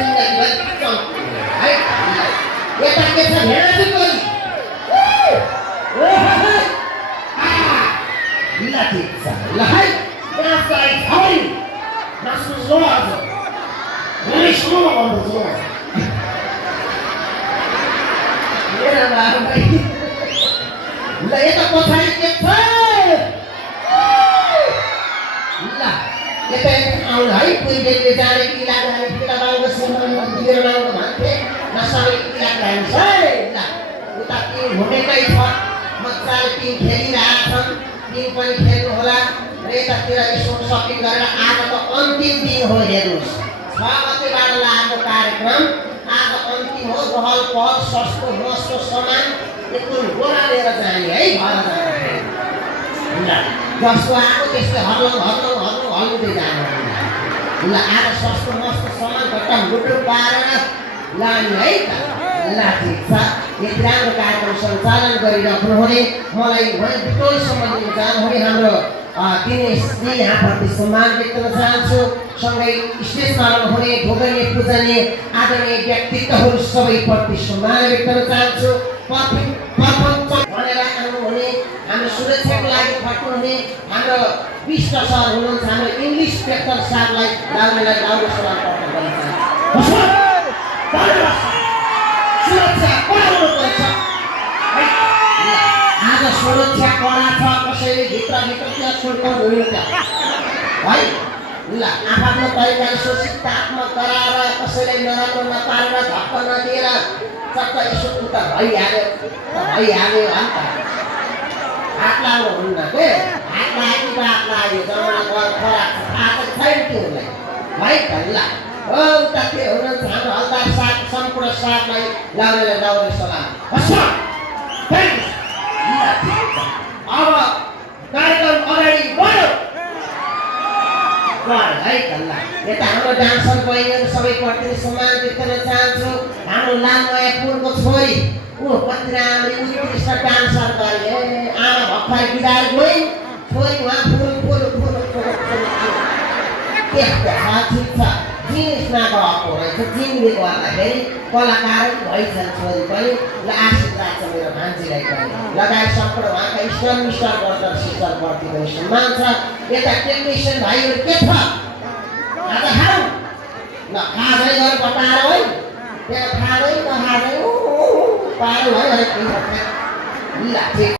जिन्दगीभर चल्छ है यता के छ भेडा चाहिँ कोही ल ठिक छ ल है नाच्दै खै नाच्नु जो आज धेरै सुनो भन्दैछु मेरा बाबु ल यता पछाडि के छ ल यता आउनु है पुइले जाने कि लाग्ने किला बाबुको सम्मान दिएर लाउनु भन्थे नसबै किला जान्छ है ल उता टिम घुमेकै छ मजाले टिम खेलिरहेछन् टिम पनि खेल्नु होला र यतातिर यसो सपिङ गरेर आज त अन्तिम दिन हो हेर्नुहोस् 6 गतेबाट लागेको कार्यक्रम आज अन्तिम हो रहल पहल सस्तो मस्तो सामान एकदम गोरा लिएर जाने है घर जाने ल जस्तो आएको त्यस्तै हल्लुँदै जानु ल आज सस्तो मस्तो सामान घट्टम गुटुक पारेर लाने है त ल ठिक छ यति राम्रो कार्यक्रम सञ्चालन गरिराख्नु हुने मलाई बिटोलसम्म लिन जानुहुने हाम्रो दिनेशजी यहाँप्रति सम्मान व्यक्त गर्न चाहन्छु सँगै स्टेजमा रहनुहुने भोगनीय पूजनीय आदरणीय व्यक्तित्वहरू सबैप्रति सम्मान व्यक्त गर्न चाहन्छु भनेर आउनुहुने हाम्रो सुरक्षाको लागि खट्नुहुने हाम्रो विष्ट सर हुनुहुन्छ हाम्रो इङ्ग्लिस पेपर सरलाई दाउरे सलाम प्रकट गर्न चाहन्छु सुरक्षा पर्छ आज सुरक्षा कडा छ कसैले भित्र सुर्काउनु हुँदैन है ल आफ्नो तरिकाले शोषितात्मक गराएर कसैलाई नराम्रो नपारेर धक्क नदिएर चक्क यसो त भइहाल्यो अन्त हात लाग्नु हुन्न के हात लाग्यो जमाना खराब थाहा छैन त्यो है त ल हो उता के हुनुहुन्छ हाम्रो हलदार साथ सम्पूर्ण साथलाई दाउरे सलाम अब कार्यक्रम अगाडि बढ्यो है कल्ला यता हाम्रो डान्सर बहिनीहरू सबैप्रति सम्मान व्यक्त गर्न चाहन्छु हाम्रो लालमायापुरको छोरी कति राम्ररी उत्कृष्ट डान्सर गरे आमा भर्खर बिदार गइन् छोरी उहाँ फुल ठिक छ जिनिसमा गएको रहेछ जिनले गर्दाखेरि कलाकार भइछन् छोरी पनि ल आशीर्वाद छ मेरो भान्जीलाई पनि लगायत सम्पूर्ण उहाँका इष्ट मिस्टर गर्दा सिस्टरप्रति पनि सम्मान छ यता टेक्निसियन भाइहरू के छ आज खाऊ ल खाँदै गएर बताएर है त्यहाँ खाँदै नखाँदै पारो है ल ठिक